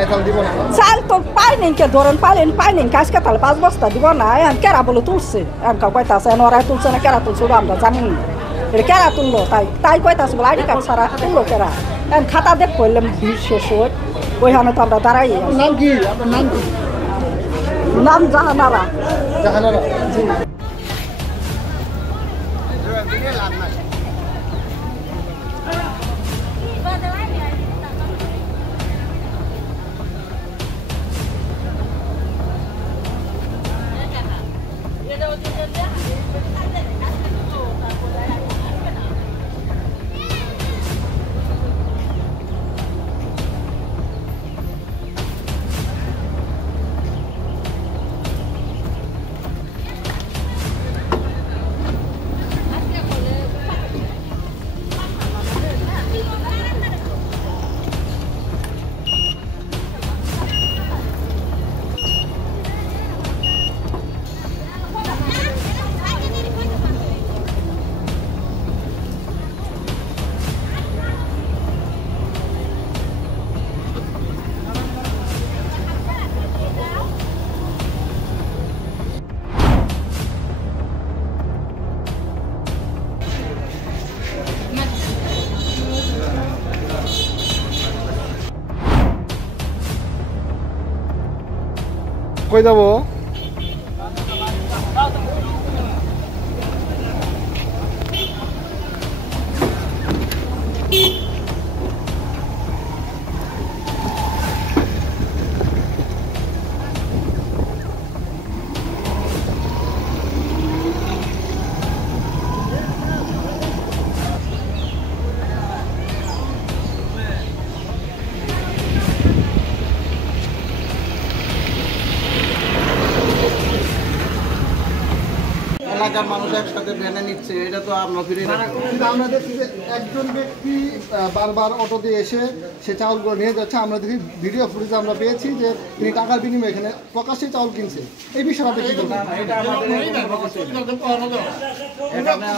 নাই চাল দিব না চাল তো পাই নাই কে ধরেন পাই নাই আজকে তাহলে 5 বস্তা দিব না এখন কেরা বলে তুলছে এখন কয়তাছে ওরা তুলছে না কেরা তুলছে আমরা জানি না এটা কেরা তুললো তাই কয়তাছে বলে আইডি কার্ড ছাড়া তুললো কেরা এখন খাতা দেখ করলাম শেষ হয় ওইখানে তো আমরা দাঁড়াই। নাম কি আপনার নাম কি? নাম জাহানারা। জাহানারা জি। কই যাবো? এলাকার মানুষ একসাথে ভ্যানে নিচ্ছে, এটা তো আমরা ফিরে আমরা দেখছি যে একজন ব্যক্তি বারবার অটো দিয়ে এসে সে চাউলগুলো নিয়ে যাচ্ছে। আমরা দেখি ভিডিও ফুটেজ আমরা পেয়েছি যে তিনি টাকার বিনিময়ে এখানে প্রকাশ্যে চাউল কিনছে। এই বিষয়টা কি বলবেন?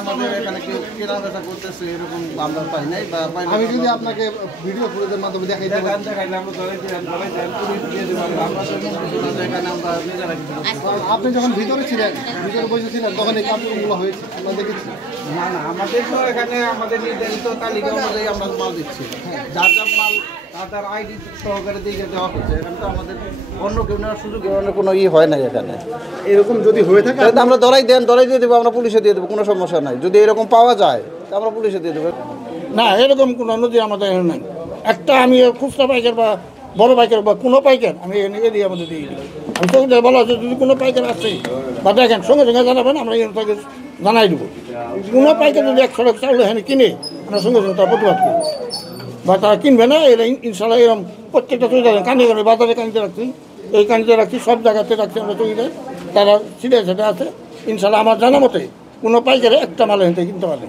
আমাদের এখানে কেউ কেনা বেচা করতেছে এরকম আমরা পাই নাই বা আমি যদি আপনাকে ভিডিও ফুটেজের মাধ্যমে দেখাইতে আপনি যখন ভিতরে ছিলেন, ভিতরে বসেছিলেন, তখন এই কাজগুলো হয়েছে আমরা দেখেছি। না না, আমাদের তো এখানে আমাদের নির্ধারিত তালিকা অনুযায়ী আমরা মাল দিচ্ছি, যার যার মাল তার আইডি সহকারে দিয়ে দেওয়া হচ্ছে। এখানে তো আমাদের অন্য কেউ নেওয়ার সুযোগ কোনো হয় নাই এখানে। এরকম যদি হয়ে থাকে আমরা ধরাই দিয়ে দেবো, আমরা পুলিশে দিয়ে দেবো, কোনো সমস্যা নাই। যদি এরকম পাওয়া যায় তা আমরা পুলিশে দিয়ে দেবো। না, এরকম কোনো নদী আমাদের নাই। একটা আমি খুচরা পাইকার বা বড় পাইকার বা কোনো পাইকার আমি এদিকে আমাদের দিয়ে দিই। আমি তো বলা হচ্ছে যদি কোনো পাইকার আসছে বা দেখেন সঙ্গে সঙ্গে জানাবেন, আমরা তাকে জানাই দেবো। কোনো পাইকার যদি 100 টাকা চাউল এখানে কিনে আমরা সঙ্গে সঙ্গে তার প্রতিবাদ করি বা তারা কিনবে না। এরা ইনশাল্লাহ এরকম প্রত্যেকটা চৌকিদার কান্দি করে বাজারে কান্দিতে রাখছি, এই কান্দিতে রাখছি, সব জায়গাতে রাখছি আমরা চৌকিদার। তারা সিটে সেটে আছে। ইনশাল্লাহ আমার জানা মতে কোনো পাইকারে একটা মাল এখান থেকে কিনতে পারে।